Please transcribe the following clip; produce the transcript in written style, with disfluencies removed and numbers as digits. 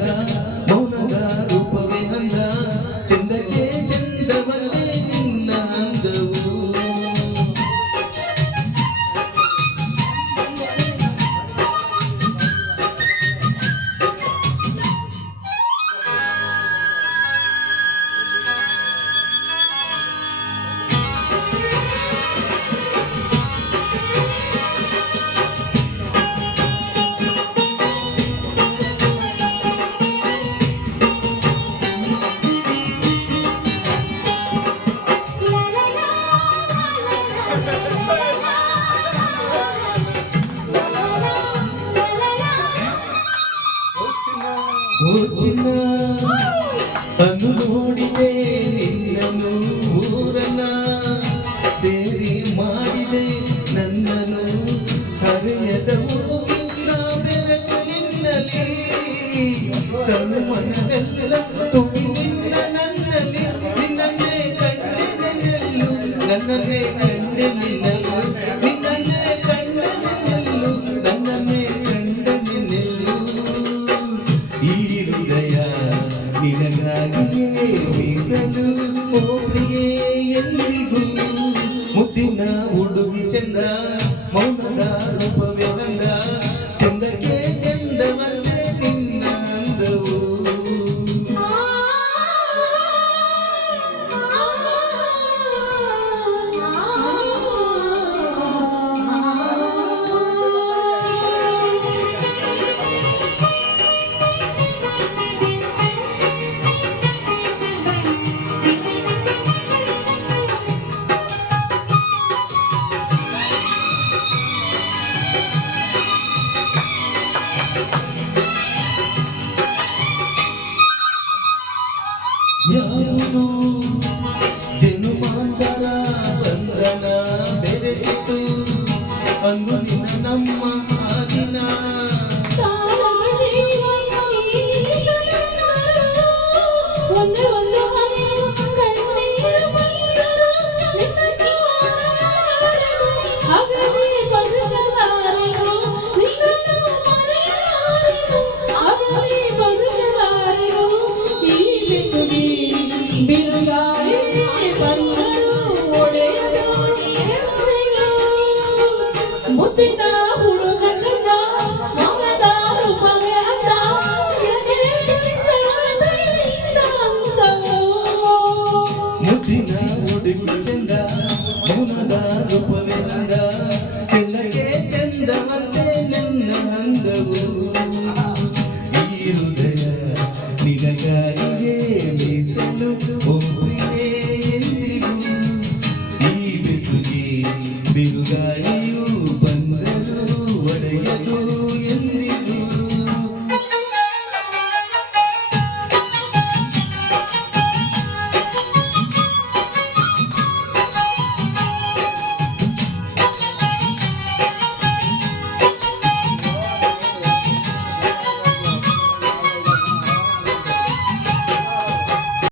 ಚಂದ ಮೌನದ ರೂಪವೇ ಅಂದ ಚಂದಕ್ಕೆ ಚಂದವಲ್ಲೇ ನಿನ್ನ ಅಂದವು ಓ ಚಿನ್ನ ಅನ್ನು ನೋಡಿದೆ ನಿನ್ನನು ಊರನ್ನ ಸೇರಿ ಮಾಡಿದೆ ನನ್ನನು ಹರೆಯದ ಹೋಗಿ ನಾ ಬೆರೆತು ನಿನ್ನಲಿ ತನು ಮನವೆಲ್ಲ ತುಗಿ ನಿನ್ನ ನನ್ನಲ್ಲಿ ನಿನ್ನನ್ನೇ ಕಂಡೆ ನಿನ್ನಲ್ಲೂ ನನ್ನನ್ನೇ ಕಂಡೆ ನಿನ್ನಲ್ಲೂ ನಿನ್ನನ್ನೇ ಕಂಡೆ ನಿನ್ನಲ್ಲೂ ನನ್ನನ್ನೇ ಕಂಡೆ ನಿನ್ನಲ್ಲೂ ಈ ಹೃದಯ ನಿನಗಾಗಿಯೇ ಮೀಸಲು ಓ ಪ್ರಿಯೇ ಎಂದಿಗೂ ಮುದ್ದಿನ ಹುಡುಗಿ ಚಂದ ಮೌನದ ರೂಪವೇ ಬಂದ ಚಂದಕ್ಕೆ ಚಂದವಲ್ಲೇ ನಿನ್ನ ಅಂದವು ಯಾವುದು ಜನುಮಾಂತರ ಬಂಧನ ಬೆರೆಸಿತು ಅಂದು ನಿನ್ನ ನಮ್ಮ ಆ ದಿನ ಮುದ್ದಿನ ಹುಡುಗ ಚಂದ ಮೌನದ ರೂಪವೇ ಅಂದ ಚಂದಕ್ಕೆ ಚಂದವಲ್ಲೇ ನಿನ್ನ ಅಂದವು ಮುದ್ದಿನ ಹುಡುಗಿ ಚಂದ ಮೌನದ ರೂಪವೇ ಅಂದ ಚಂದಕ್ಕೆ ಚಂದವಲ್ಲೇ ನನ್ನ ಅಂದವು ಈ ಹೃದಯ ನಿನಗಾಗಿಯೇ ಮೀಸಲು ಓ ಪ್ರಿಯೇ ಎಂದಿಗೂ ಈ ಬೆಸುಗೆ ಬಿರುಗಾಳಿ